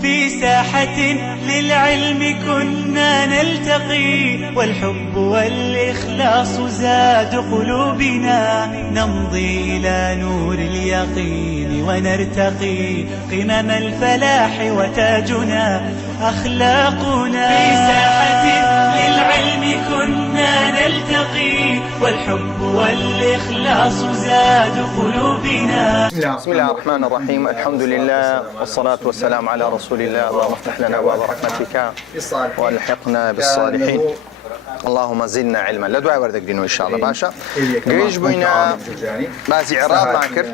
في ساحة للعلم كنا نلتقي، والحب والإخلاص زاد قلوبنا، نمضي إلى نور اليقين ونرتقي قمم الفلاح وتاجنا أخلاقنا. في ساحة للعلم كنا نلتقي، والحب والإخلاص زاد قلوبنا. بسم الله الرحمن الرحيم، الحمد لله والصلاة والسلام على رسول الله. اللهم افتح لنا أبواب رحمتك والحقنا بالصالحين. اللهم زدنا علما. لا دعاء وردك دينه إن شاء الله. باشا قريش بينا بازي عراب معكر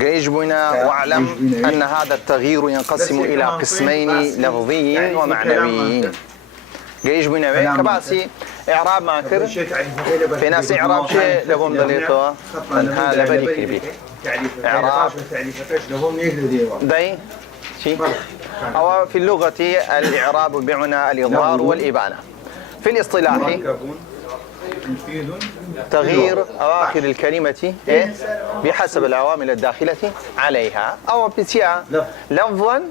قريش بينا، واعلم أن هذا التغيير ينقسم إلى قسمين لفظي ومعنوي. قريش بينا كباسي إعراب معكر في ناس إعراب شيء لهم دليتوا أنها لبني كربي إعراب داي شيء أو في اللغة الإعراب بمعنى الإظهار والإبانة. في الاصطلاح تغيير أواخر الكلمة بحسب العوامل الداخلة عليها أو بتيا لفظا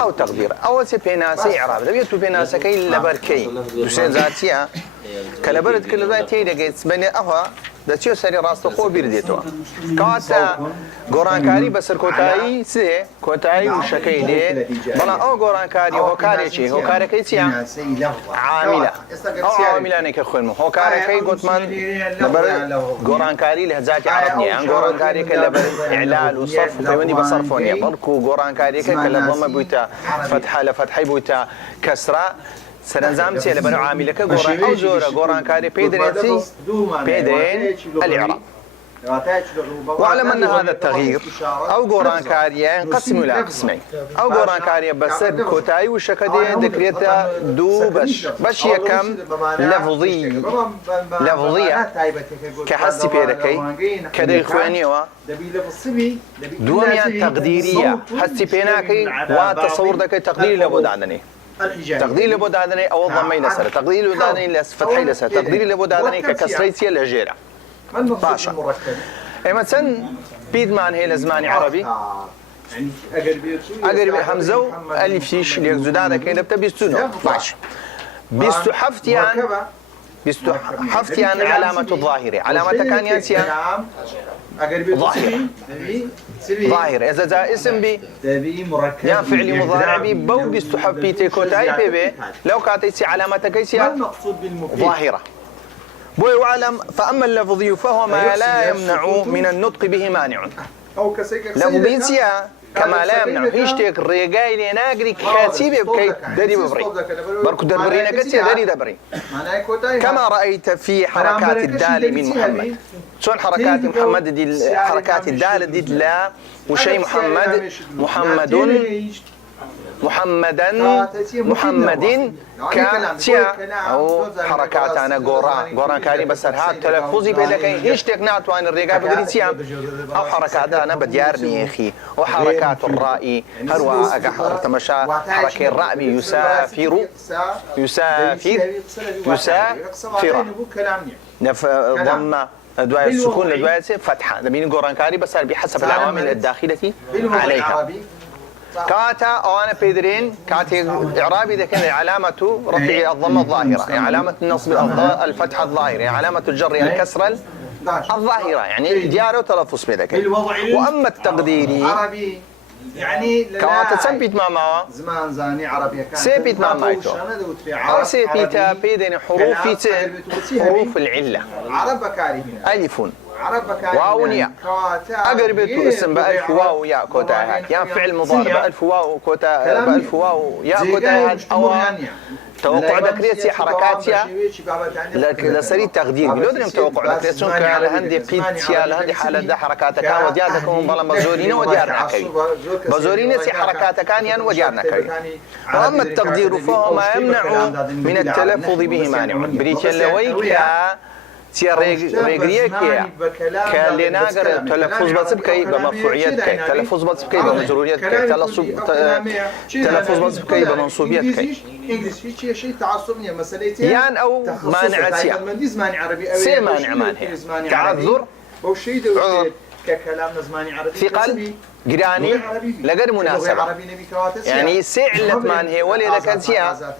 أو تقدير. أول شيء بيناسي إعراب دبيتو بيناسا كي لبركي دوسين ذاتيا كلبرت كل ذاتي دقيت بني أهوا دتشو سري راستو خو بيرديتو كاتا غورانكاري بسر كوتاي سي كوتاي وشكيدي بلا او غورانكاري هو كاريشي هو كاريكيتيا عامله او عامله نك خلمو هو كاريكي غوتمان لبر غورانكاري له ذاتي عربني ان غورانكاري كلبر اعلال وصرف فيوني بصرفوني بركو غورانكاري كلا ضم بوتا فتحه لفتحي بوتا كسره سرنزام سي لبر عاملك غوران او زورا غورانكاري بيدريتي بيدرين الإعراب. واعلم أن هذا التغيير أو غورانكاري ينقسم إلى قسمين. أو غورانكاري بس كوتاي وشكدي ذكريتها دو باش هي كم لفظية كحسي بيركي كدي خوانيوا دوميا تقديرية حسي بيناكي وتصور ذاك تقديري لابد عنني تقدير لابد عنني أو ضمين لسر تقدير لابد عنني لفتحي لسر تقدير لابد عنني ككسريتي لجيرة باشا. مثلا بيد معنى هي لزماني عربي أقرب حمزة ألف شيش اللي يقصدها كي نبتة بيستونو باشا بيستو حفتيان بيستو حفتيان علامة الظاهرة علامة كان ينسيان ظاهرة إذا جاء اسم بي يا فعل مضارع بي بو بيستحب بي تيكوتاي بي لو كانت علامة كيسيا ظاهرة بوي وعلم. فأما اللفظي فهو ما لا يمنع من النطق به مانع. لفظيتيا كما لا يمنع هيشتك الرجاي لناقري كاتيبي بكي داري ببري بركو دربرينا كتيا داري دبري كما رأيت في حركات الدال من محمد. شون حركات محمد دي حركات الدال دي لا وشي محمد كاتيا أو حركات أنا غوران كاري بس هاد تلفظي بلكين هيش تقنعت وأنا الرجال بدريتيا أو حركات أنا بديارني أخي وحركات الرأي هروا أجح تمشى حركة الرأي يسافر نف ضم دواء السكون لدواء فتحة نبين غوران كاري بس بحسب العوامل الداخلة عليها. كاتا أو أنا بيدرين كاتي إعرابي إذا كان علامة رفع الضمة الظاهرة يعني علامة النصب الفتحة الظاهرة يعني علامة الجر الكسرة الظاهرة يعني دياره وتلفظ بذلك. وأما التقديري يعني كما تسبيت ماما زمان زاني عربي كان سيبيت مامايتو أو سيبيتا بيدين حروف العلة عرب كارهين ألف واو ياء أقربته اسم بألف واو ياء كوتا هات يعني فعل مضارع بألف واو كوتا بألف واو ياء كوتا هات أو توقع ذكريتي حركاتيا لسري تقدير لودرم توقع ذكريتي كان لهندي بيتيا لهندي حالة ده حركاتك كان ودياركم بلا مزورين وديارنا كي بزورين سي حركاتك كان ين وديارنا كي. وأما التقدير فهو ما يمنع من التلفظ به مانع بريتشلويك تيا ريغريك كالينا غير تلفظ بس بكي بمرفوعيات كي تلفظ بس بكي بمجروريات كي تلفظ بس بكي بمنصوبيات كي انجليزي شيء تعصبني مسألتين يعني او مانعتيا سي مانع تعذر وشيء ككلام زماني عربي ثقل جراني لقد مناسبة يعني سعلة من هي ولي ذكرتيها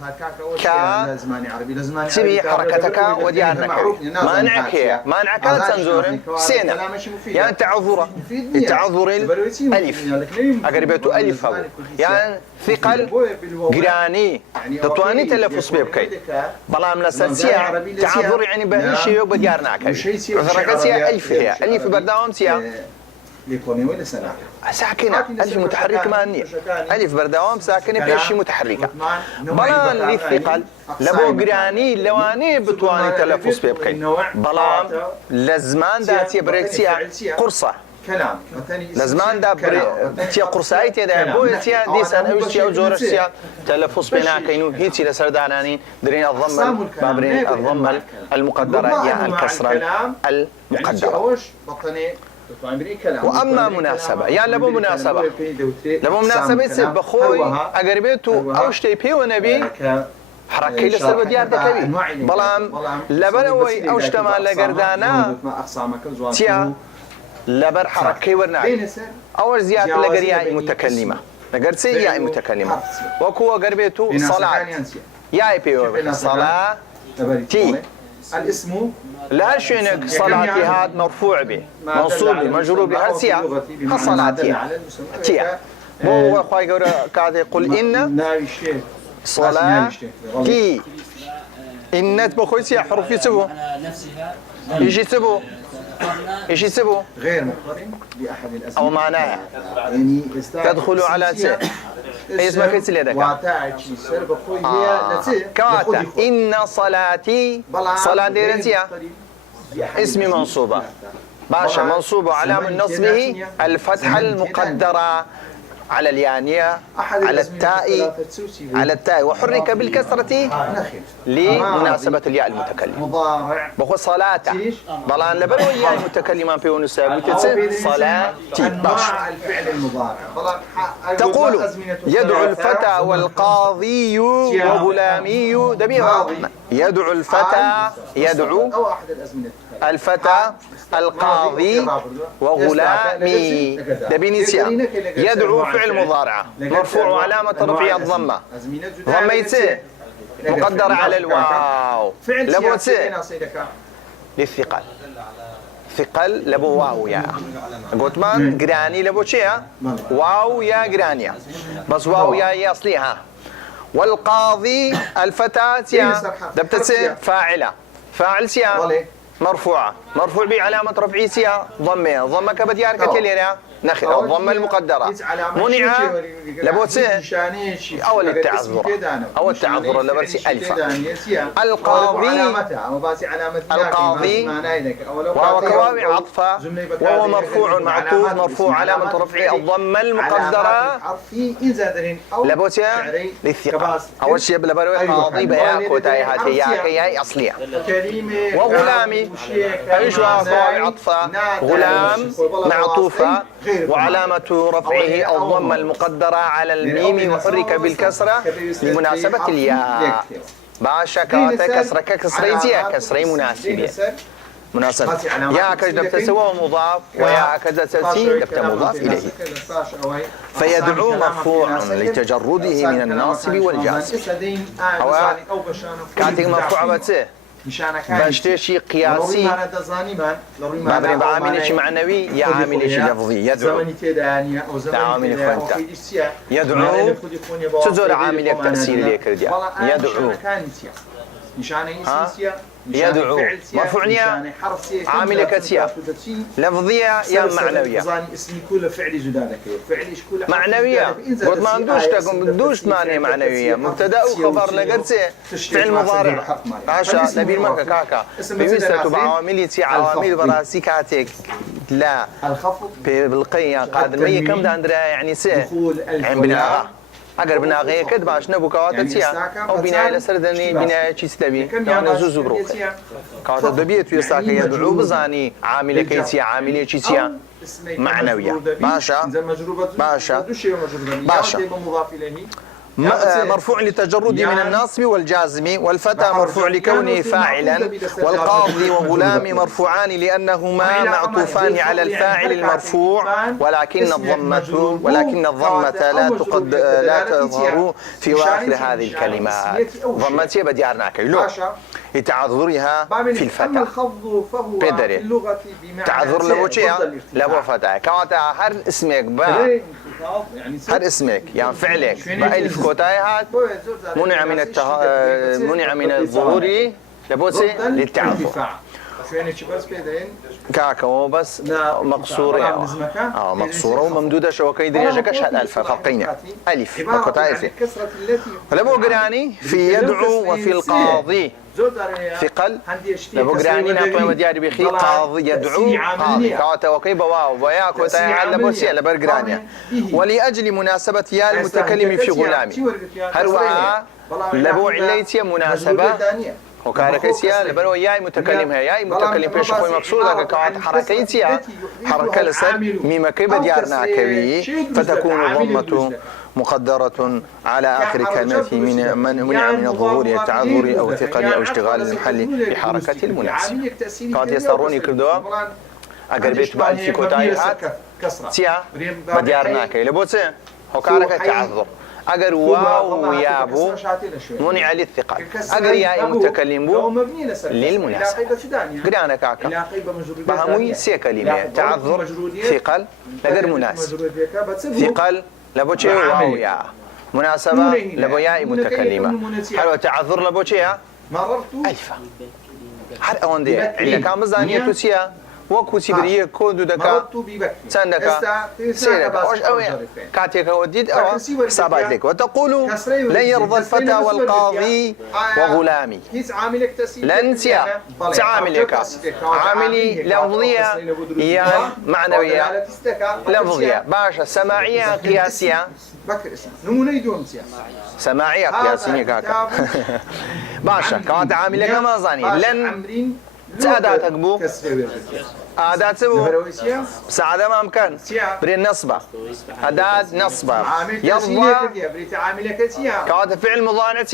تبي حركتك وديارنك مانعك هي مانعك تنزور سينا يعني تعذر التعذر الألف أقربته ألف هو يعني ثقل جراني تطواني تلفظ بيبكي بلا من السنسية تعذر يعني بهالشيء يوم بديارنك عذركتيها ألف هي ألف برداوم سيا ساكنة ألف متحرك مانية ألف بردوام ساكنة بيشي متحركة بلان اللي ثقل لبو قراني لواني بتواني تلفظ بيبكي بلان لزمان داتي بريكتيا قرصة لزمان دا تيا قرصاي تيا بو تيا ديسان اوستيا وجورشتيا تلفظ بينا كينو هيتي لسرداناني درين الضمه بابرين الضمه المقدره يا الكسره المقدره وأما مناسبة يعني لبو مناسبة يصير بخوي أقربيتو أو شتي بي ونبي حركي لسر بديار دكبي بلام لبنوي أو شتما لقردانا تيا لبر حركي ورناي أول زيادة لقرياء متكلمة لقرسي يا متكلمة وكو أقربيتو صلاة يا بي صلاة تي الاسم لا شيء صلاتي هذا مرفوع به منصوب به مجرور به هالسيا صلاتي تيا مو خوي قاعد يقول إن صلاتي إن بخوي سيا حروف يسبو يجي سبو ايش يسبو غير مقترن باحد الاسماء او معناها يعني تدخل على ت اسمها كيس ليدك كواتا ان صلاتي صلاه ديرتيا اسم منصوبه باشا منصوبه علامه نصبه الفتحه المقدره على اليانية على التاء وحرك بالكسرة لمناسبة الياء المتكلم بقول صلاة بلان لبن والياء المتكلمان في ونساب صلاتي باش تقول يدعو الفتى والقاضي وغلامي دبيها يدعو الفتى يدعو الفتى القاضي وغلامي دبينيسيا يدعو فعل مضارعة مرفوع علامة رفعه الضمة ضميته مقدر على الواو لبوته للثقل ثقل لبو واو يا قلت ما قراني لبو شيء واو يا قرانيا بس واو يا أصليها والقاضي الفتاة يا دبتته فاعلة فاعل سيا مرفوعة مرفوع بعلامة رفعه سيا ضمة كبديار كتير نخل الضمة المقدرة منع لبوتسه أو التعذر لبرسي ألفا القاضي وهو كوابع عطفة وهو مرفوع معطوف مرفوع علامة رفعه الضمة المقدرة لبوتسه للثقة أول شيء بلبروي قاضي بيا كوتاي هاتي يا أصلية وغلامي أيش كوابع عطفة غلام معطوفة وعلامة رفعه الضمة المقدرة على الميم وحرك بالكسرة لمناسبة الياء باشا كواتا كسرة كسريتيا كسري مناسبة مناسبة يا كجدبت سوى مضاف ويا كجدبت مضاف إليه فيدعو مرفوع لتجرده من الناصب والجازم أو كاتك مرفوع بتسه باشتشي قياسي ما بين بعامل معنوي يا عامل لفظي يدعو عامل فانتا يدعو تزور عامل تمثيل ليك يدعو يدعو مرفوعنيا عامل كتيا لفظية يا معنوية معنوية قلت ما ندوش تكون بدوش معنى معنوية مبتدأ وخبر لقرسي فعل مضارع عاشا نبي المكة كاكا بمثلة بعوامل تي عوامل براسي كاتك لا بالقية قادر مية كم داندرا يعني سي عين بناغة اگر بناغه کد باش نبو کواتا تیا او بنای لسردنی بنای چی تبی يعني زوزو بروك کواتا دبیه توی ساکه يدعو بزانی عامله کیتیا عامله چی تیا معنویه باشا مرفوع لتجرد من الناصب والجازم، والفتى مرفوع لكونه فاعلا، والقاضي وغلام مرفوعان لأنهما معطوفان على الفاعل المرفوع، ولكن الضمة لا تظهر في آخر هذه الكلمات. ضمة بديارناك لو لتعذرها في الفتى بدري تعذر لبوشيا لبو فتى كواتا هر اسمك با هر اسمك يعني فعلك بألف كوتاي هات منع من الظهور لبوسي للتعذر كاكا بس مقصورة مقصورة وممدودة شوكي درجة كشهد ألف فرقين ألف مقطع لبو قراني في يدعو وفي القاضي ثقل لبو قراني نعطي مدياري بخي قاضي يدعو قاضي كاتا وكيبا واو بيا كوتا على بوسي على برقرانيا ولأجل مناسبة يا المتكلم في غلامي هروها لبو عليتي مناسبة وكاركسيا لبنو ياي متكلم هي ياي متكلم فيش خوي مقصودة كقواعد حركيتيا حركة لسر ميم كيف ديارنا كبي فتكون الضمة مقدرة على آخر كلمته منع من الظهور التعذر أو ثقل أو اشتغال المحل بحركة المناسب قد يسترون يكردوا أقل بيت بعد في كوتايات تيا بديارنا كي لبوتي وكاركة تعذر أجر واو يابو منع للثقل أجر يا متكلم بو للمناسبة قرانا كاكا بهموي سي كلمة تعذر ثقل لغير مناسب ثقل لبوشي واو يا مناسبة لبو يا متكلمة حلو تعذر لبوشي ألفا هر أون دي إلا كان مزانية تسيا وكو سيبريه كودو دكا سندكا سيركا واش اوي كاتيك وديد او حسابات لك وتقول لن يرضى الفتى والقاضي وغلامي لن سيا تعاملك عاملي لفظية هي معنوية لفظية باشا سماعية قياسية سماعية قياسية كاكا باشا كوات عاملك ما زاني لن سعاداتك بو أداة سبو سعادة ما أمكن برين نصبة أداة نصبة يرضى كوات فعل مضارع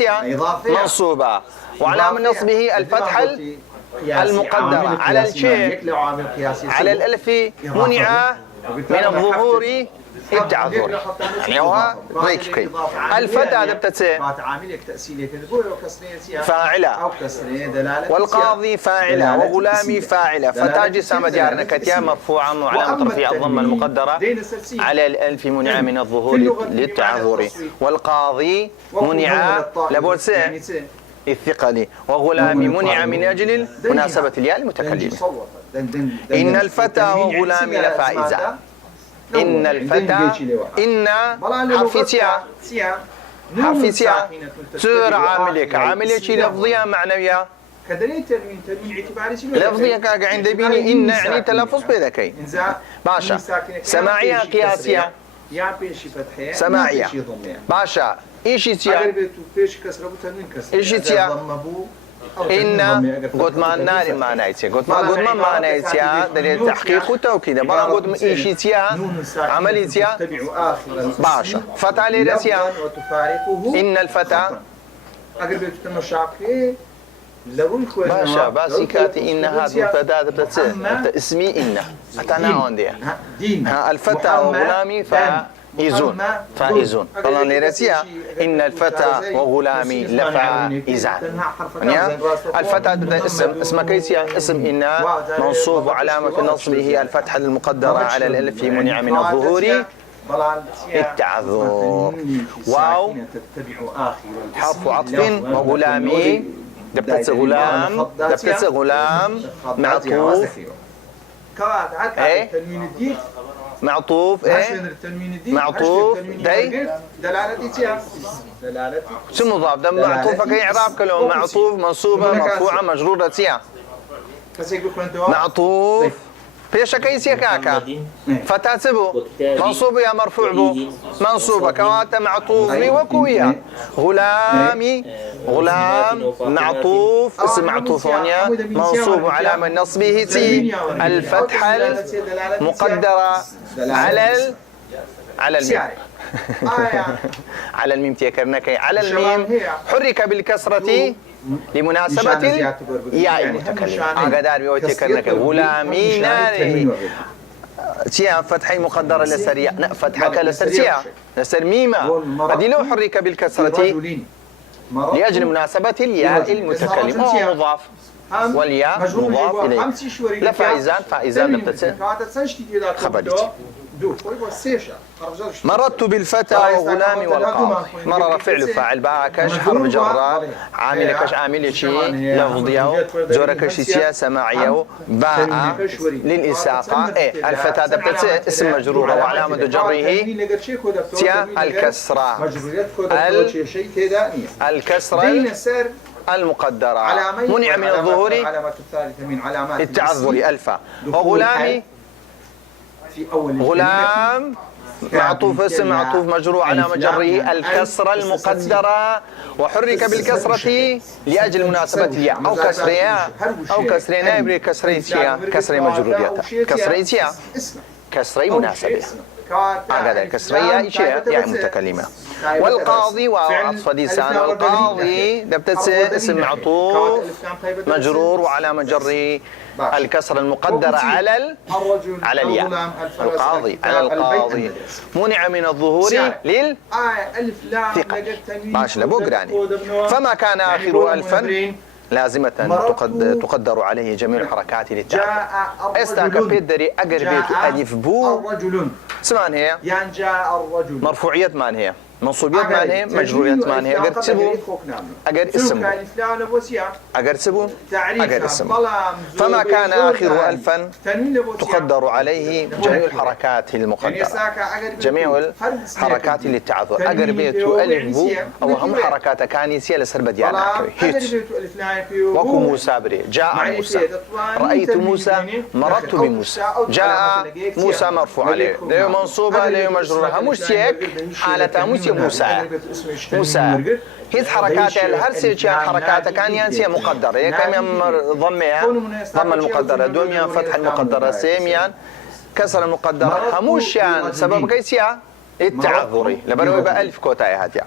منصوبة وعلامة نصبه الفتحة المقدرة على الشيء على الألف منع من الظهور التعذر يعني هو ضيق كي الفتى دبتت فاعلة والقاضي فاعلة وغلامي فاعلة فتاجي سام ديارنا كتيا مرفوعا وعلامة رفيع الضمة المقدرة على الألف منع من الظهور للتعذر والقاضي منع لبوسه الثقل وغلامي منع من أجل مناسبة الياء المتكلمة إن الفتى وغلامي لفائزة إن الفتى إن حرفيتيا تر عاملك شي لفظية معنوية لفظية كاك عند بيني إن يعني تلفظ بذكي باشا سماعية قياسية سماعية باشا إيشي تيا إيشي تيا إن قد ما ناري ما نايتيا قد ما نايتيا دليل تحقيق وتوكيد بلا قد ما إيشي تيا عملي تيا باشا فتح لي رسيا إن الفتى باشا باسي كاتي إن هذا الفتاة بتتصير اسمي إن أتنا عندي الفتى وغلامي فائزون طلع لرسيا إن الفتى وغلامي لفائزان الفتى اسم كيسيا اسم إن منصوب وعلامة نصبه الفتحة المقدرة على الألف منع من الظهور التعذر واو حرف عطف وغلامي دبتت غلام معطوف معطوف معطوف داي شو مضاف ده معطوف كي إعراب كلهم معطوف منصوبة مرفوعة مجرورة تيا معطوف فيش كيس يا كاكا فتاتبو منصوب يا مرفوع بو منصوبة كواتا معطوف وكوية غلامي غلام معطوف اسم معطوفونيا منصوب علامة نصبه تي الفتحة المقدرة على الميم على الميم تيكرنك على الميم حرك بالكسرة لمناسبة ياء المتكلم أقدر بيو تيكرنك غلامين تيا فتحي مقدرة لسريع فتحك لسريع لسر ميمة هذه لو حرك بالكسرة لأجل مناسبة الياء المتكلم هو مضاف والياء مضاف إليه لا فائزان نبتسم خبرت مررت بالفتى وغلام والقاضي مرر فعل فاعل باء كش حرف جر عامل كش عامل شيء لفظيه زور كش سيا سماعيه باء للإساقة الفتى دبتسم اسم مجرور وعلامة جره سيا الكسرة المقدرة منع من الظهور للتعذر ألفا وغلامي غلام معطوف اسم معطوف مجرور علامة جره الكسرة المقدرة وحرك بالكسرة لأجل مناسبة الياء أو كسرية أو كسرية نائب كسرية كسرية مجرورية كسرية كسرية مناسبة هذا كسرية شيء يعني متكلمة والقاضي وعطف لسان والقاضي دبتس اسم معطوف مجرور وعلامة جره الكسر المقدرة على الياء القاضي على القاضي منع من الظهور للثقة باش لبوغراني فما كان آخر ألفا لازمة تقدر عليه جميع الحركات للتعب استاك بيدري أقربيت ألف بو سمان هي مرفوعية مان هي منصوبية مان هي مجرورية مان هي أقر تسبو أقر اسمه أقر تسبو أقر اسمه فما كان آخر ألفا تقدر عليه جميع الحركات المقدرة جميع الحركات للتعذر أقر بيتو ألف بو أو هم حركات كانيسية لسربة ديانا هيت وكو موسى بري جاء موسى رأيت موسى مررت بموسى جاء موسى مرفوع عليه ليه منصوبة ليه مجرورة هموش تيك حالة هموش موسى هيت حركات الهرسي حركات كان ينسي مقدرة كم ضمها ضم المقدرة دوميا فتح المقدرة سيميا كسر المقدرة هموش يعني سبب كيسيا التعذري لبنو يبقى ألف كوتاي هاتيا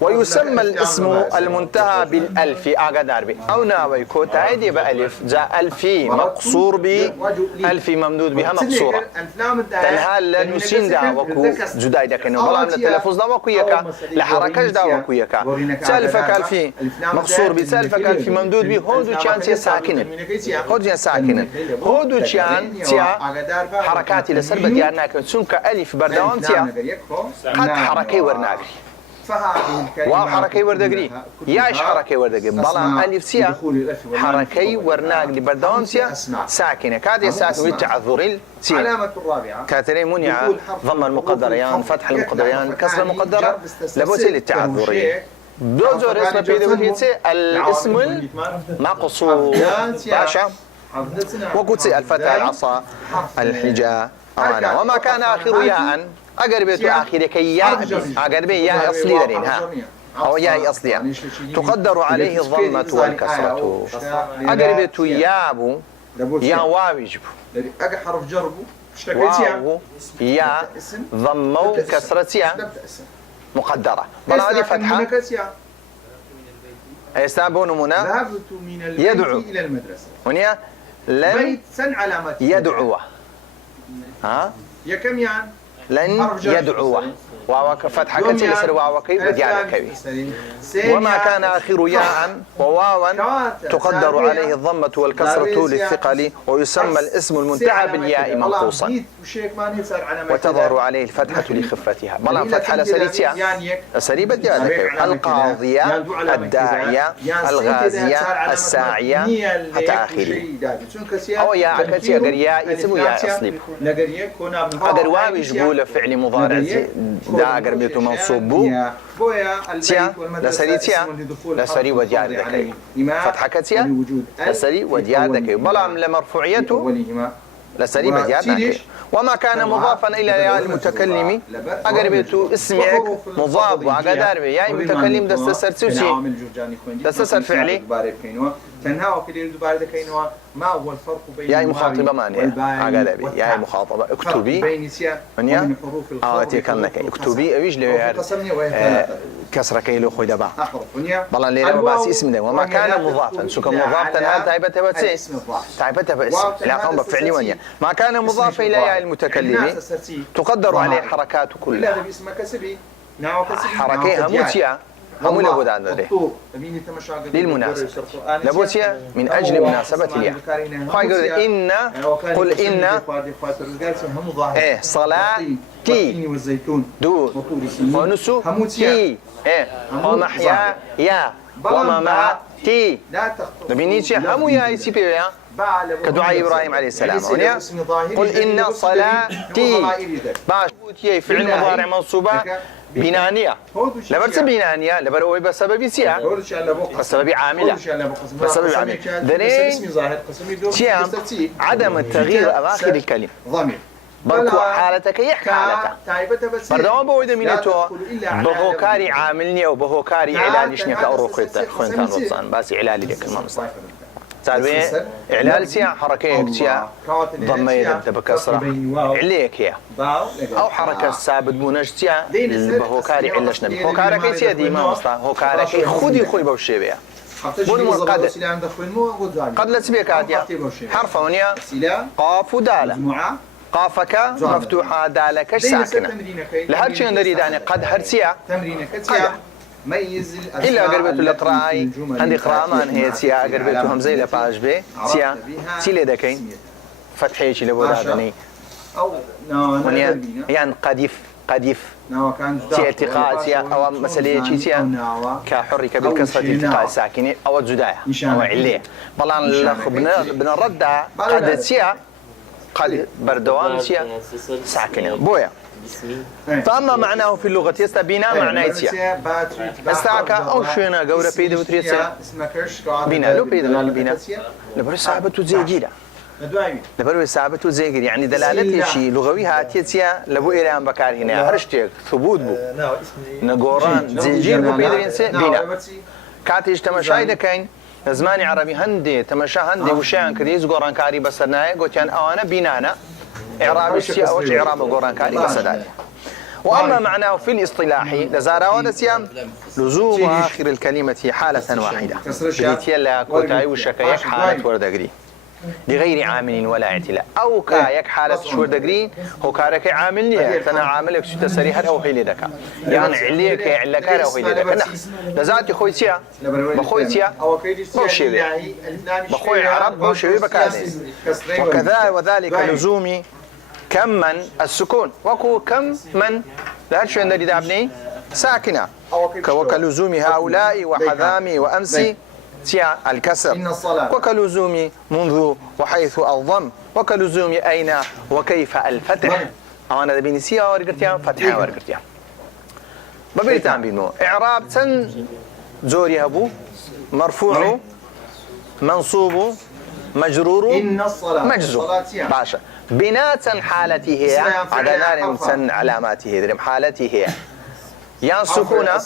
ويسمى الاسم المنتهى بالألف أقدر بي أو ناوي كوتاي دي بألف جاء ألفي مقصور بي ألفي ممدود بها مقصورة تنهال لنسين دا وكو جداي دا كنو بلا من التلفظ دا وكو يكا لحركش دا وكو يكا سالفك ألفي مقصور بي سالفك ألفي ممدود بي هودو كان سي ساكنة هودو ساكنة هودو كان تيا حركاتي لسربة ديارنا كن سنك ألف بردوان تيا قد حركي ورناقري واو حركي وردقري ياش حركي وردقري بلا ألف سيا حركي ورناقري بردوان سيا ساكنة كاد يساكن بالتعذر علامة الرابعة كاترين منع ضم المقدريان فتح المقدريان كسر المقدرة لبوسي للتعذر دوزور اسم بيدوهيتي الاسم المقصود باشا وقلت الفتى العصا الحجاء أنا وما كان آخر ياء أقربت آخر كي ياء أقرب ياء أصلي درين ها أو ياء أصلية تقدر عليه الضمة والكسرة أقربت يابو يا واجب أجا حرف جربو واو يا ضمة كسرة مقدرة بلا هذه فتحة يستابون منا ذهبت من البيت يدعو إلى المدرسة هنا لن علامة يدعو ها يا كم يعني لن يدعو وفتحة كتير يصير واوكي وديانا كوي وما كان آخر ياء وواوا تقدر عليه الضمة والكسرة للثقل ويسمى الاسم المنتهى بالياء منقوصا وتظهر عليه الفتحة لخفتها بلا فتحة لسريتها سريبة ديانا القاضية الداعية الغازية الساعية حتى آخره أو ياء كتير أجر ياء اسمه ياء أصلي أجر واو يجبول فعل مضارع دا أقر بيتو منصوب بو تيا لسري تيا لسري وديار دكي فتحة كتيا لسري وديار دكي بلام لمرفوعيته لسري بديات وما كان مضافا إلى يا المتكلم أقربته اسمك مضاف وعقدار يا المتكلم دستسر تسي دستسر فعلي تنها وكل دوباره كينوا ما هو الفرق بين يا مخاطبة مانية عقدابي يا مخاطبة اكتبي من حروف الخاء كانك اكتبي ايش لي كسر كيلو خوي دبا والله اللي باس اسم ده وما كان مضافا سو مضاف تنها تايبته بس تايبته بس لا قام بفعل ونيا ما كان مضافا الى يا المتكلم تقدر عليه حركاته كلها حركيها موتيا هم لابد عن ذلك للمناسبة لابد من أجل مناسبة الياء قل إن قل إن صلاتي دو ونسو تي ومحيا يا ومماتي نبينيتي هم يا يسيبي كدعاء إبراهيم عليه السلام قل إن صلاتي باش فعل مضارع منصوبة بنانية لبرت بنانية لبروي بسبب سيا بسبب عاملة بسبب عاملة درين سيا عدم التغيير أواخر الكلمة بلكو حالتك يحكي حالتها بردوان بويدا مينيتو بهوكاري عاملني أو بهوكاري علاليشني كأورو خوينتان وطسان بس علالي لك المامصان تعرفين إعلال سيا حركة سيا ضمة يبدأ بكسرة عليك هي أو حركة ثابت بونش سيا بهوكاري علش نبي هوكاري كي سيا دي ما مصلا هوكاري كي خودي خوي بوشي بيا بون قد قد لا تبيك عادية حرف ونيا قاف ودالة قافك مفتوحة دالك ساكنة لهالشيء نريد يعني قد هرسيا ميز إلا قربت القراءة عندي قراءة ما هي سيا قربت همزة إلى باج بي سيا سيلة دكين فتحي شيء لبود هذاني أو يعني قديف سيا التقاء سيا أو مسألة شيء سيا كحركة بالكسرة التقاء ساكنة أو زدايا أو علية بلان بنرد قد سيا قد بردوان سيا ساكنة بويا فأما معناه في اللغة يستبينا معناه يتيا استعكا أو شوينا قورة بيدا وتريتسا بينا لو بيدا بينا لبرو سابتو زي جيدا لبرو سابتو زي جيدا يعني دلالة شيء لغوي هاتيتيا لبو إيران بكار هنا هرشتيك ثبوت بو نقوران زنجير بو بيدا ينسي بينا كاتيش تمشايدا كاين زماني عربي هندي تمشا هندي وشان كريز قوران كاري بسرناي قوتيان أوانا بينانا إعراب السيا أو إعراب قرآن كاري بسداد وأما معناه في الاصطلاح لزارا ودسيام لزوم آخر الكلمة حالة واحدة بديت يلا كوتاي وشكايك حالة وردقري لغير عامل ولا اعتلاء أو كايك حالة شوردقري هو كارك عاملني تنا عاملك شو تسريحة أو هي لدك يعني عليك علك أو هي لدك لزاتي خويتيا بخويتيا بوشيبي بخوي عرب بوشيبي بكادس وكذا وذلك لزومي كم من السكون وكو كم من لا شيء الذي دابني ساكنة وكلزوم هؤلاء وحذامي وأمسي تيا الكسر وكلزوم منذ وحيث الضم وكلزوم أين وكيف الفتح أنا دبيني سيا ورقتيا فتحة ورقتيا ببيتان بينو إعراب تن زوري هبو مرفوع منصوب مجرور مجزوم باشا بناء حالته على نار سن علاماته درم حالته هي يا سكونة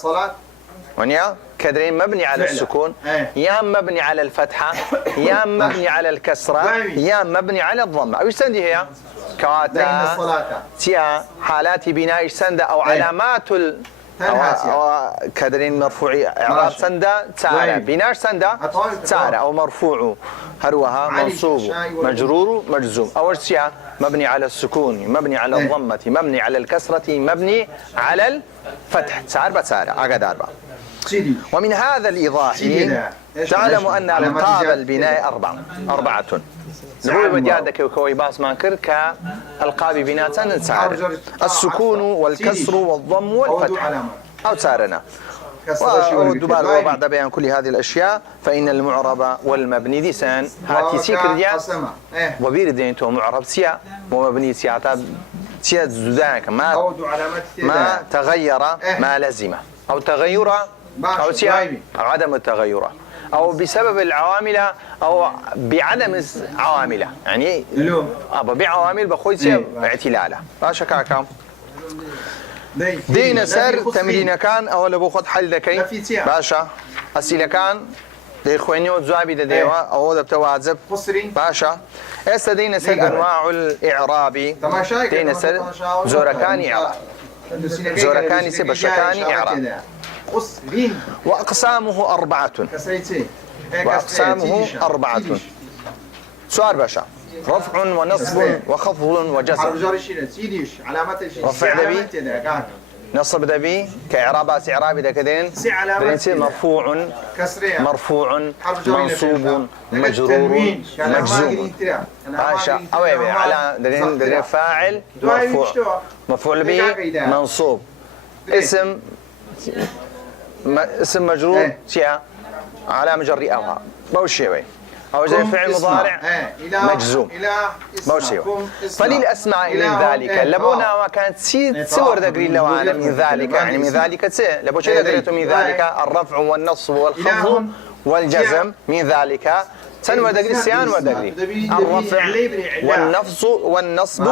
ونيا كدرين مبني على السكون يا مبني على الفتحة يا مبني على الكسرة يا مبني على الضمة أو يسندي هي كواتا تيا حالات بناء سند أو علامات أو كدرين مرفوع إعراب سندا تسارة بناء سندا تسارة أو مرفوع هروها منصوب مجرور مجزوم أول شيء مبني على السكون مبني على الضمة مبني على الكسرة مبني على الفتح تسارة بتسارة عقد أربعة ومن هذا الإيضاح تعلم أن ألقاب البناء أربعة نقول بدي عندك كوي باس مانكر كألقاب بناء تسارة السكون والكسر والضم والفتح أو تسارنا ودبار وبعد بيان كل هذه الأشياء فإن المعرب والمبني ديسان هاتي سيكرديا وبيردين تو معرب سيا ومبني سيا سيا زدانك ما تغير ما لزم أو تغير أو سيا عدم التغير أو بسبب العوامل أو بعدم عوامله يعني بعوامل بخوي اعتلاله باشا كاكا دينا سر تمرين كان أو لبو خد حل ذكي باشا أسئلة كان لإخواني وزوابي ديوا أو ذا بتواجب باشا استدينا سر أنواع الإعرابي دينا سر زوركاني إعراب زوركاني سبشكاني إعراب وأقسامه أربعة سؤال باشا رفع ونصب وخفض وجزم رفع دبي نصب دبي كإعرابات إعرابي دا كدين مرفوع منصوب مجرور مجزوم باشا أوي على درين فاعل مرفوع مفعول به منصوب اسم مجرور سيا على مجري أوها بوشيوي أو زي فعل مضارع مجزوم بوشيوي فللأسماء من ذلك لبونا وكانت تصور ذكري لو أنا من ذلك يعني من ذلك تسي لبوش ذكرته من ذلك الرفع والنصب والخفض والجزم من ذلك سنوى ذكري السيان وذكري الرفع والنصب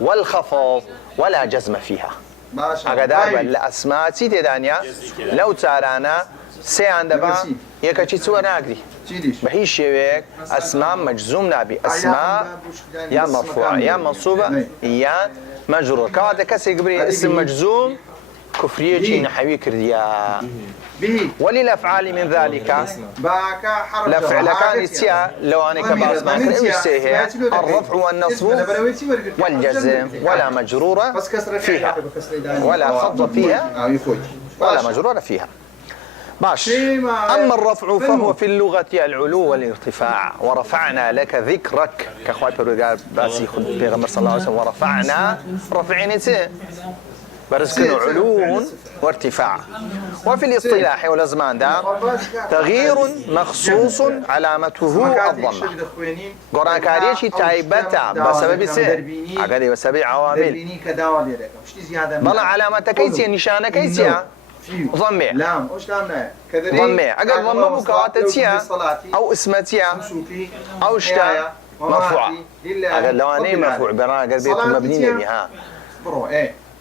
والخفض ولا جزم فيها أقدر الأسماء سيدي دانيا لو تارانا سيان دبا يكشي سوى ناقري بهيش شيء أسماء مجزوم نبي أسماء يا مرفوعة يا منصوبة يا مجرور كواتا كسي قبري اسم مجزوم كفرية شي نحوي كرديا وللأفعال من ذلك لفعل كان يتيا لو أنا كباس ما كان الرفع والنصب والجزم ولا مجرورة فيها ولا خفض فيها ولا مجرورة فيها باش أما الرفع فهو في اللغة العلو والارتفاع ورفعنا لك ذكرك كأخوات الرجال باسي خد بيغمر صلى الله عليه وسلم ورفعنا رفعنته برزقنا علو وارتفاع وفي الاصطلاح والأزمان ده تغيير مخصوص علامته الضمة قرآن كاريشي تايبتا بسبب سه عقدي بسبب عوامل بلا علامة كيسية نشانة كيسية ضمة ضمة أقل ضمة بكواتتيا أو اسمتيا أو شتاء مرفوعة أقل لو أنا مرفوع برانا قلبيت مبنية بها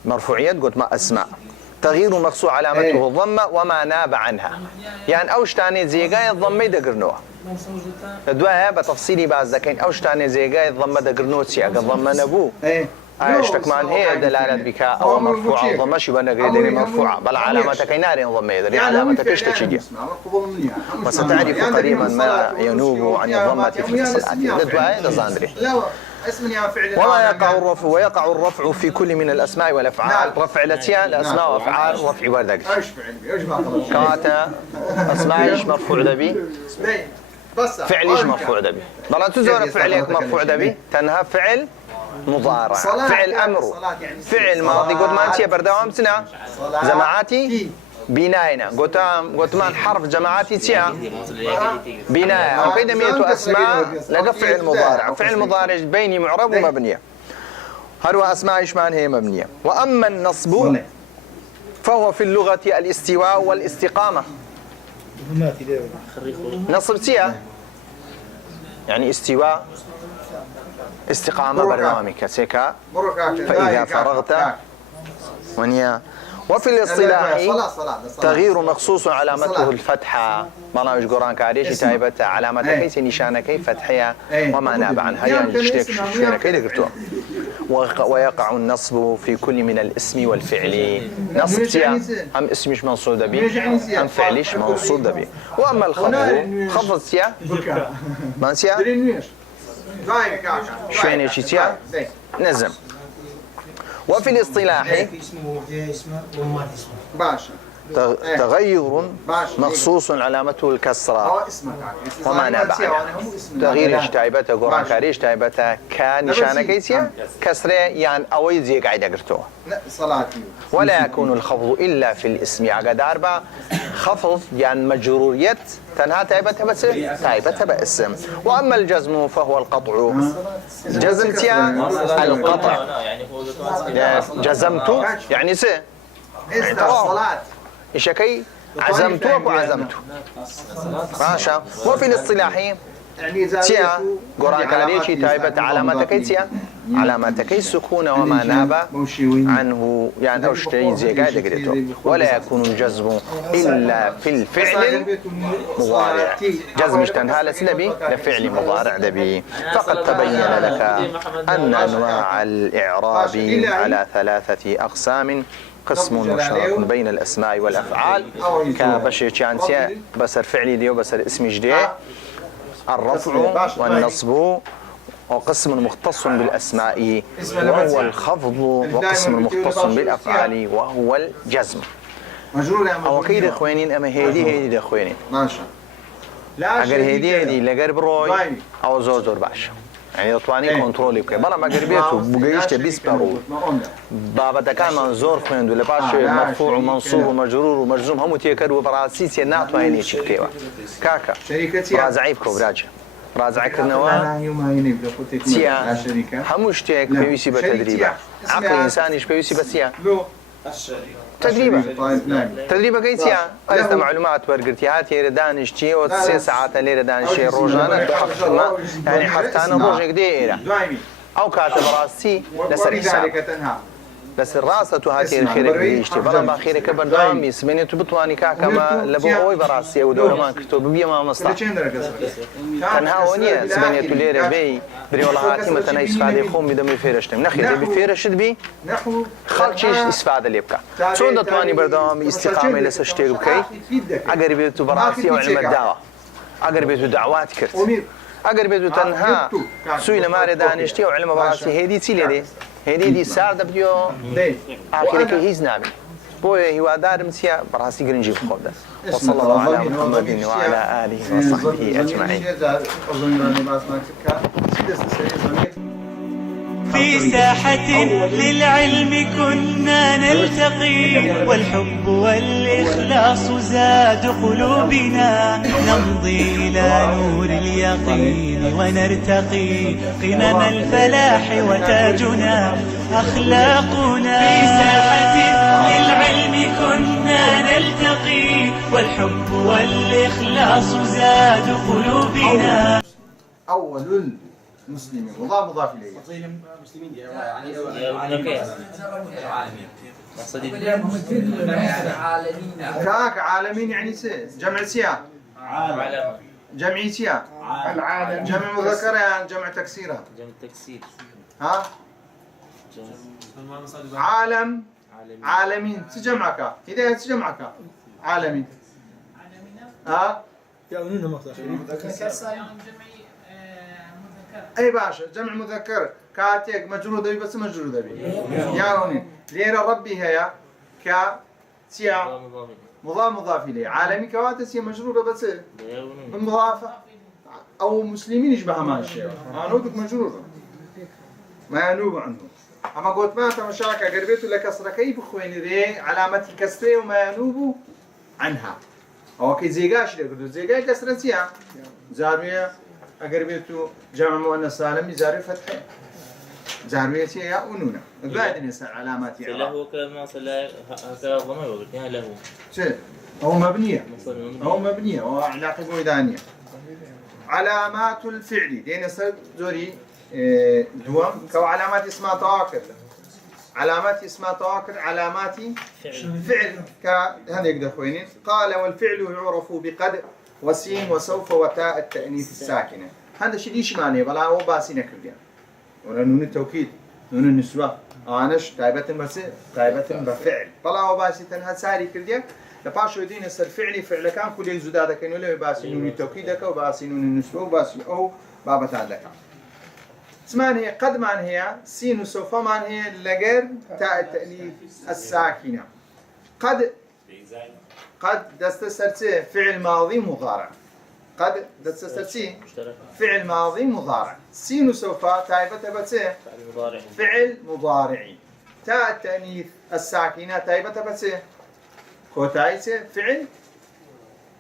مرفوعيات قلت ما أسماء تغيير مخصوص علامته الضمة وما ناب عنها يعني أوش تاني زيقاي الضمة دقرنوها الدواء بتفصيلي بعض ذكين أوش تاني زيقاي الضمة دقرنوها سياق الضمة نبو اشتك مان هي دلالة بك أو مرفوعة ضمة شبه نقريدين مرفوعة بل علامتك ينارين ضمة يدري علامتك إيش تشجي وستعرف قريبا ما ينوب عن الضمة في الفصل الدواء لزاندري وما يقع الرفع ويقع الرفع في كل من الأسماء والأفعال رفع الأتيان الأسماء وأفعال رفع وردك كواتا أسماء إيش مرفوع دبي فعل إيش مرفوع دبي بل تزور فعلك مرفوع دبي تنهى فعل مضارع فعل أمر فعل ماضي قد ما أنتي بردوام سنة جماعاتي بناينا قلت مان حرف جماعاتي تيا بناء أو كيدا ميتو أسماء لقى فعل مضارع فعل مضارع بيني معرب ومبنية هو أسماء إيشمان هي مبنية وأما النصب فهو في اللغة الاستواء والاستقامة نصب تيا يعني استواء استقامة برنامجك سيكا فإذا فرغت ونيا وفي الاصطلاح تغيير مخصوص علامته الفتحة برنامج قرآن كاريشي تايبته علامته كيس نشانة كيف فتحية وما ناب عنها يعني تشتك شوية كيف قلتوها ويقع النصب في كل من الاسم والفعل نصب تيا هم اسمش منصوب به هم فعلش منصوب به وأما الخفض خفض تيا ما تيا شوية تيا نزم وفي الاصطلاح تغير مخصوص علامته الكسرة وما ناب عنها تغيير تايبته قرآن كاريش تايبته كان نشانة كيسيا كسرة يعني أوي زي قاعدة قرتوه ولا يكون الخفض إلا في الاسم عقد أربعة خفض يعني مجرورية تنها تايبتها بس تايبتها باسم وأما الجزم فهو القطع جزمت يعني القطع جزمت يعني سي يعني إيش كي عزمت وعزمت ماشا. وفي الاصطلاح تيا قرآن كاليشي تايبة علاماتك تيا علاماتك السكون وما ناب عنه يعني أو شيء زي قاعدة قريته. ولا يكون الجزم إلا في الفعل مضارع. جزم اشتنها لسلبي لفعل مضارع دبي. فقد تبين لك أن أنواع الإعراب على 3 أقسام. قسم مشترك بين الأسماء والأفعال كبشر تشانتيا بسر فعلي ديو بسر اسم جدي الرفع والنصب. وقسم مختص بالأسماء وهو الخفض. وقسم مختص بالأفعال وهو الجزم. أو كيد إخوانين أما هيدي إخوانين أجر هيدي لقرب روي أو زور باش يعني يطواني كنترولي بكي بلا ما قربيته بقيشته بيسبرو بابا دكان منظور خويندو لباش مرفوع ومنصوب ومجرور ومجزوم هم تيكر وبراسيس ينعطوا عيني شكتيوا كاكا رازعي بكو براجع رازعي كرنوا تيا هموش تيك بيوسي بتدريبا عقل إنسانيش بيوسي بسيا تدريبا قيتيا أيضا معلومات ورقرتي هاتي ردانش تي و 3 ساعات ليرة دانشي روجانا تحفظنا يعني حفتانا روجك ديرة أو كاتب راسي لسر حساب لسر راسة هاتي الخيرك بيشتي بلا ما خيرك بردام يسميني تبطواني كما لبو أوي براسي أو دولة ما كتب بيا ما مصلح تنها ونيا سميني تليرة بي بري والله هاتي مثلا يسفادي خوم بدم يفيرشتم نخي دي بفيرشت بي خلشيش استفادة لي بكا شون دتواني بردام استقامة لسشتيق بكي أقر بيتو براسي وعلم الدعوة أقر بيتو دعوات كرت أقر بيتو تنها سوي لماري دانشتي وعلم براسي هيدي تيلي دي هيدي دي ساعة بديو آخر كي هيز نامي بوي هو دارم سيا براسي جرنجي بخوده وصلى الله على محمد وعلى آله وصحبه أجمعين. في ساحة للعلم كنا نلتقي والحب والإخلاص زاد قلوبنا نمضي إلى نور اليقين ونرتقي قمم الفلاح وتاجنا أخلاقنا. في ساحة للعلم كنا نلتقي والحب والإخلاص زاد قلوبنا. أول المسلمين مضاف إليه مسلمين كاك عالمين يعني جمع سيا جمعي سيا العالم جمع مذكر يعني جمع تكسيرها ها عالم عالمين تجمعك إذا تجمعك عالمين ها أي باشا جمع مذكر كاتيك مجرور دبي بس مجرور دبي يا هوني ليرة ربي هيا كسيا مضاف إليه عالمي كواتسيا مجرورة بس بالمضافة أو مسلمين يشبه ما الشيء عنودك مجرورة ما ينوب عنه أما قلت ما تمشاك قربيته لكسر كيف خويني ذي علامة الكسر وما ينوب عنها أو كي زيجاش لقدر زيجاش كسر سيا زاروية أقربيتو جمع مؤنث سالم زاري فتحة زاروية يا أنونا بعد نسأل علامات يعني له كما صلى هكذا ضمير وقلتها له شيء هو مبنية هو علاقة ويدانية. علامات الفعل دين نسأل زوري دوام كو علامات اسمها تواكر علامات اسمها تواكر علامات فعل كهذا يقدر خوينين. قال والفعل يعرف بقد وسين وسوف وتاء التأنيث الساكنة. هذا شيء ليش معناه بلا هو باسين كرديا ولا نون التوكيد نون النسوة آنش تايبة بس تايبة بفعل بلا هو باسي تنها ساري كرديا لباشو دين السر فعلي فعل كان كل الزدادة كانوا له باسي نون التوكيد كا وباسي نون النسوة وباسي أو بابا تعلق. اسمان هي قد معنى هي سين وسوف معنى هي لغير تاء التأنيث الساكنة. قد دستسرتي فعل ماضي مضارع قد دستسرتي فعل ماضي مضارع. سين وسوف تايبة بتي فعل مضارعي. تاء التأنيث الساكنة تايبة بتي كوتايتي فعل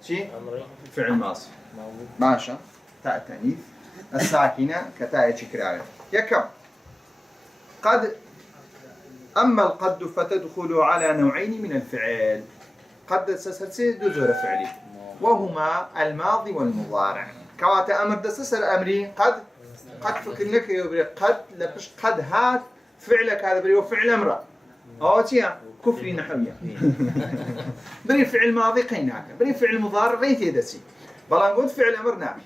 شي فعل ماضي ماشا. تاء التأنيث الساكنة كتاء شكراية يكم. قد أما القد فتدخل على نوعين من الفعل. قد سسرسي دو زور فعلي وهما الماضي والمضارع كواتا أمر دسسر أمري قد فكر لك يبري قد لبش قد هات فعلك هذا بري وفعل أمره أو تيا كفري نحوية بري فعل ماضي قيناك بري فعل مضارع غيت يدسي بلان قلت فعل أمر نابي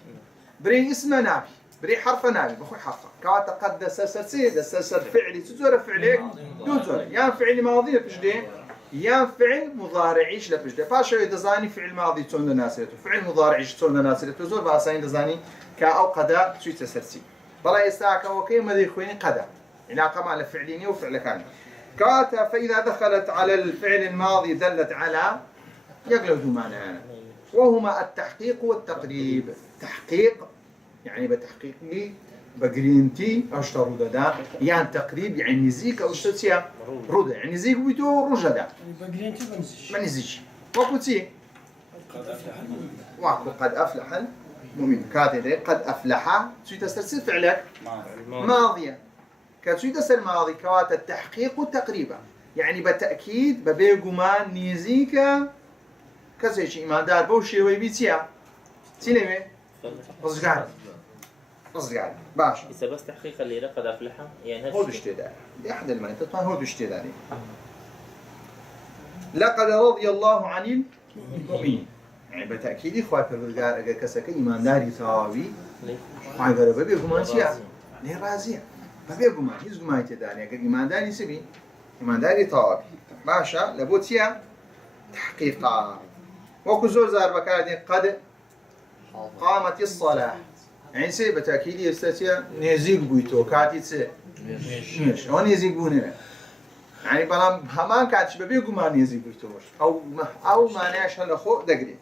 بري اسم نابي بري حرف نابي بخوي حرف كواتا قد دسسر فعلي تزور فعلك دو زور يا فعل ماضي لبش دي يا فعل مضارعيش لبش دي فاشو يدزاني فعل ماضي تون ناسرته فعل مضارعيش تون ناسرته زور باسين دزاني كأو قدا شو تسرسي بلا يستاك وكي مدي خويني قدا علاقة مع الفعلين وفعل كان كواتا فإذا دخلت على الفعل الماضي دلت على يقلب معناها وهما التحقيق والتقريب تحقيق يعني بتحقيق لي بجرينتي أشتر رودة يعني تقريب يعني نزيك أو شتيا رودة يعني نزيك بيتو رجدا بجرينتي ما نزيش وقتي وعكو قد أفلح المؤمن كاتب قد أفلح شو تسترسل فعلك ماضية كشو تستر ماضي كوات التحقيق والتقريب يعني بالتأكيد ببيجومان نزيك كذا شيء ما دار بوشي ويبيتيا تيني أصدقائي أصدقائي باش إذا بس تحقيق اللي قد أفلح يعني هو اشتداري أحد المعنى تطمع هو اشتداري لقد رضي الله عن المؤمنين يعني بالتأكيد إخوة الرجال أجا كسك إيمان داري ثاوي ما يقدر ببيعوا ما شيء ليه رازية ببيعوا ما هيز ما يتداري أجا إيمان داري سبي إيمان داري ثاوي باشا لبوتيا تحقيقا وكزور زار بكادين قد قامت الصلاة يعني سي بالتأكيد يستطيع نزيق بيتو كاتي تسي مش هو نزيق بونه يعني بلام همان كاتش ببيعوا ما نزيق بيتوش أو ما نعيش هلا خو دقري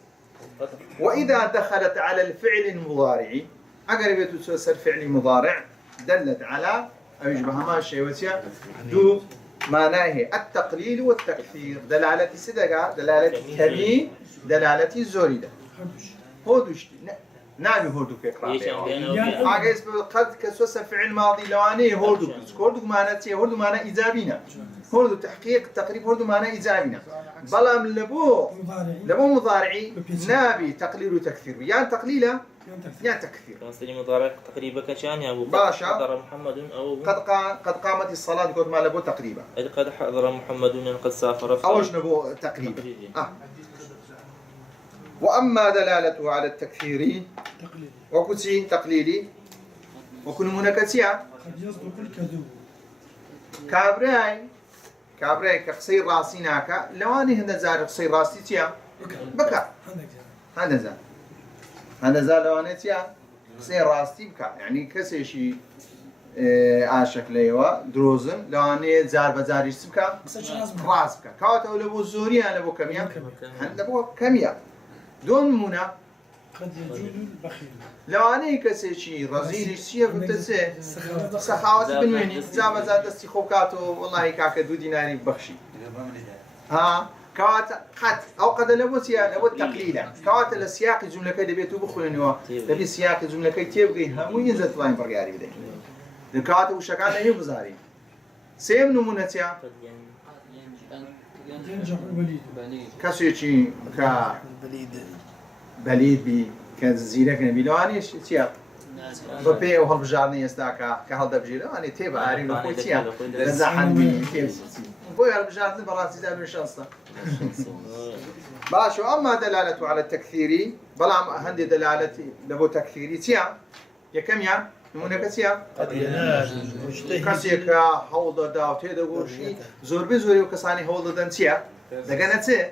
وإذا دخلت على الفعل المضارع أقرب تسوسر فعل مضارع دلت على أو يشبه ما شيء وسيا دو معناه التقليل والتكثير دلالة الصدقة دلالة كمي دلالة الزوردة هودوش نعم هودو كقراءة عاجز قد كسوسر فعل ماضي لواني هودو معناته هودو معناه إيجابينا هودو تحقيق تقريب هودو معناه إيجابينا بلام لبو مضارعي نابي تقليل وتكثير يعني تقليله يعني تكثير كان مضارع تقريبا كشان يا أبو باشا حضر محمد أو قد قامت الصلاة قد ما لبو تقريبا قد حضر محمد قد سافر أوش نبو تقريبا وأما دلالته على التكثير وكتي تقليلي وكن منكتيا قد يصدق الكذوب كابراي كقصير راسي ناكا لواني هنا زار قصير راسي تيا بكا هذا زار لواني تيا قصير راسي بكا يعني كسيشي عاشق ليوا دروزن لواني زار بزاريش بكا راس بكا كاوتا لبو زوريا لبو كميا لبو كميا دون منا قد يجود البخيل لواني كسيشي رزيلي سيا بتسي سخاوات بنويني زعما زاد دستي خوكاتو والله كاكا 2 دينار بخشي ها كوات قد او قد لبوتيا لبو تقليلا كوات السياق الجمله كدي بيتو بخلنوا تبي سياق الجمله كي تيبغي هم ينزل طلاين برغاري بدي الكوات وشكاله يبزاري سيم نمونتيا ينجح الوليد كسيشي كا بليد بي كزيرك نبي لوانيش تيا ببي وهل بجارني يستاكا كهل دبجي لواني تيب عاري لو خوي تيا نزحن بي تيب بوي هل بجارني براسي دابل شانستا باشو أما دلالته على التكثيري بلا هندي دلالتي لبو تكثيري تيا يا كم يا نمونه كسيا قد ينال كسيكا حوض داو تيدا غورشي زور بزوري وكساني حوض دان تيا دغنا تي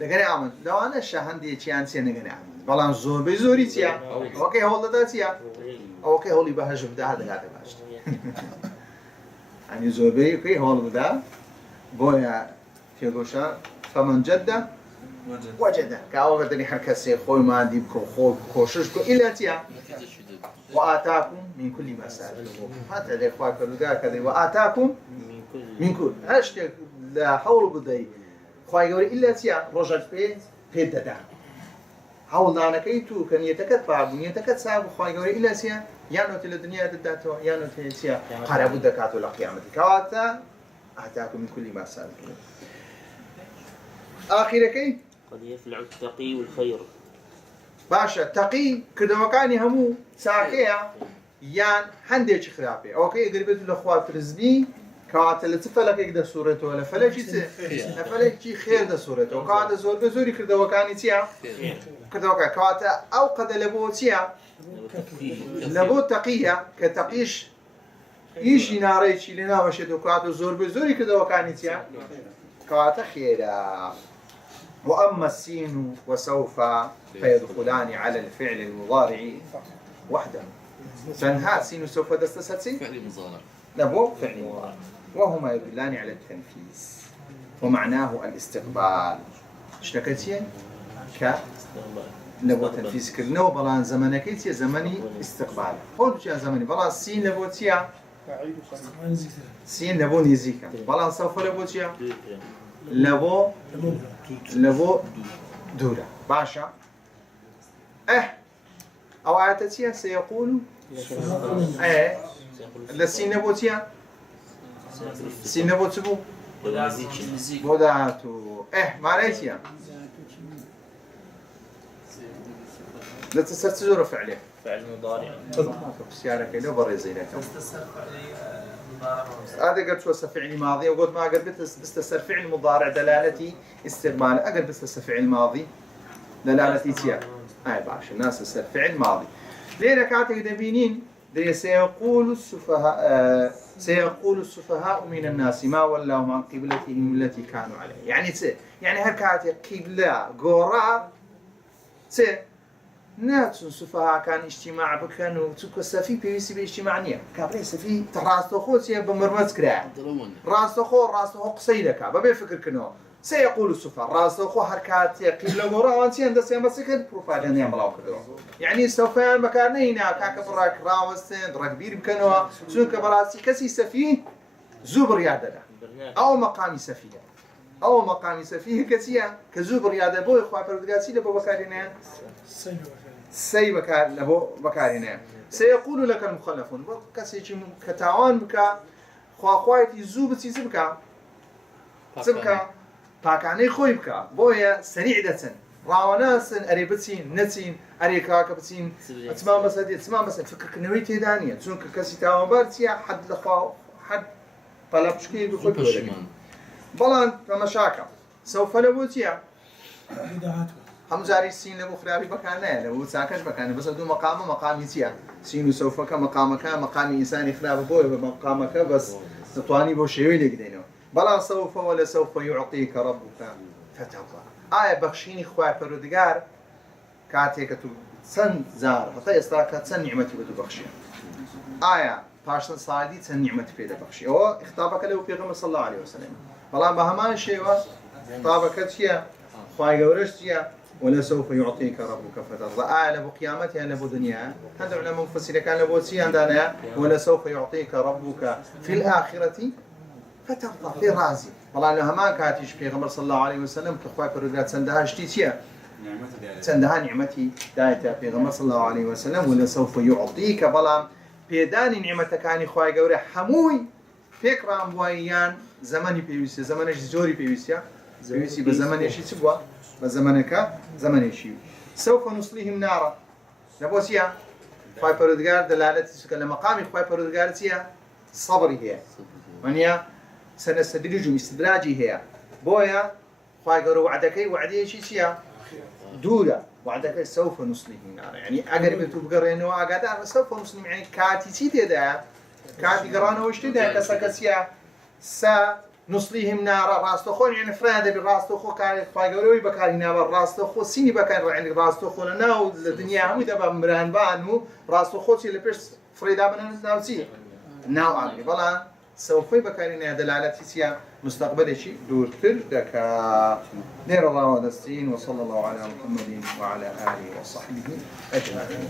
دغنا عمل لو انا شهندي تيان سي نغنا عمل بلان زور بزوري تيا اوكي حوض دا تيا اوكي هولي بهجب ده هذا قاعد باش يعني زور بي اوكي حوض دا بويا تيغوشا فمن جد وجد كاو بدني حكسي خوي ما دي بكو خوششكو الا تيا وآتاكم من كل ما سألتموه حتى الإخوة كلها كذا وآتاكم من كل هاشتك لا حول بدي خواهي يقول إلا تيا رجل بيت دا حول دانا كيتو كان يتكتب يتكتب ساب خواهي يقول إلا تيا يانو تل الدنيا تداتو يانو تيا قرب دكاتو لقيامة كواتا آتاكم من كل ما سألتموه آخر كي قد يفلع التقي والخير. باشا تقي كردوەکانی هەموو چاکەیە یان هەندێکی خراپێ ئەوکەی گربێت لە خوا ترزبی کەواتە لە چ فەلەکێک دەسوورێتەوە لە فەلەکی چ لە فەلەکی خێر دەسوورێتەوە کەواتە زۆر بە زۆری کردەوەکانی چییە کردەوەکە کەواتە ئەو قەدە لە بۆ چییە لە بۆ تەقیە کە تەقیش ئیشی ناڕێکی لە ناوەشێت و کەواتە زۆر بە زۆری کردەوەکانی چییە کەواتە خێرە. وأما السين وسوف فيدخلان على الفعل المضارع وحده. فانها سين وسوف دستساتي فعل مضارع نبو فعل مضارع وهما يدلان على التنفيذ ومعناه الاستقبال. اشتكتين ك نبو تنفيذ كرنو بلان زمنكيتي زمني استقبال. هون بشي زمني بلان سين نبو تيا سين نبو نيزيكا بلان سوف نبو تيا لبو دورة باشا أو آياتيا سيقول السين نبوتيا سين نبوتبو بوداتو معناتيا لا تسترجع فعله فعل مضارع. سيارة كيلو بريزي لك هذا قد توصف فعل ماضي وقد ما قد بستسر فعل مضارع دلالتي استقبال أقل بستسر فعل ماضي دلالتي تيا باش الناس استسر فعل ماضي ليه كاتك دبينين سيقول السفهاء من الناس ما ولاهم عن قبلتهم التي كانوا عليها يعني هالكاتك قبلة قراء ناتون سفهاء كان اجتماع بكن وتوك السفي بيسي باجتماعية كابري سفي تراستو خو سي بمرمز كرا راستو خو قصيدك بابي فكر كنو سيقول السفهاء راستو خو حركات قبل غورا وانتي عند سيما سكن بروباغندا يعملوا كدو يعني سوف مكانينا كاك براك راوستن ركبير بكنو سوك براسي كسي سفي زبر ياددا او مقامي سفيه او مقامي سفيه كسيا كزبر يادا بو اخوا بردغاسي لبو بكارينا سي بكار لبو بكارينا سيقول لك المخلفون كسيجي كتاوان بكا خواخوايتي زوبتي زبكا باكاني خوي بكا بويا سريع دتن راوناسن اري بتين نتين اري كاكا بتين اتمام مسدي فكرك نويتي دانيا تشونك كسي تاوان بارتيا حد لخوا حد طلبشكي بخوي بلان فمشاكل سوف نبوتيا هم جاري السين لبو خرابي بكانه لبو ساكش بكانه بس دو مقامي تيا سين وسوف مقامك مقامي انسان خراب بو مقامك بس تطواني بو شيوي لك دينو بلا سوف ولا سوف يعطيك ربك فترضى بخشيني خواه پروردگار كاتيك تو سن زار حتى استراكات سن نعمتي بدو بخشي پاشن صادي سن نعمتي بيدا بخشي او اختابك له پیغمبر صلى الله عليه وسلم بلا بهمان شيء اختابك تيا خواه قورشتيا ولا سوف يعطيك ربك فترضى لبو قيامتها لبو دنيا هذا علماء مفسر كان لبو عندنا ولا سوف يعطيك ربك في الآخرة فترضى في رازي والله انه ما كاتيش پیغمبر صلى الله عليه وسلم كخواه پروردگار سندها اشتيتيا سندها نعمتي دايتا پیغمبر صلى الله عليه وسلم ولا سوف يعطيك بلا بيداني نعمتك اني خواه قوري حموي فكرام بوايان زماني بيوسي زمانش زوري بيوسي بزمن شي تبوا بزمنك زمن شي سوف نصليهم نارا نبوسيا خواه پروردگار دلالتي سكن مقامي خواه پروردگار تيا صبري هي منيا سنستدرجهم استدراجي هي بويا خواه قوري وعدي شي تيا دولا وعدك سوف نصليهم نارا يعني اقرب تبقرينو اقادار سوف نصليهم يعني كاتي تيتي دا كاتي قرانو وشتدا كسكسيا نصليهم نارا راستوخون يعني فرادة بالراستوخو كان فايقولوي بكار هنا بالراستوخو سيني بكار يعني راستوخو لنا الدنيا هم دابا مران بانو راستوخو تي اللي بيش فريدا بنا ناوتي ناو عقلي بلا سوف بكار هنا دلالتي سيا مستقبل شيء دور دكا نير الله ودستين وصلى الله على محمد وعلى آله وصحبه أجمعين.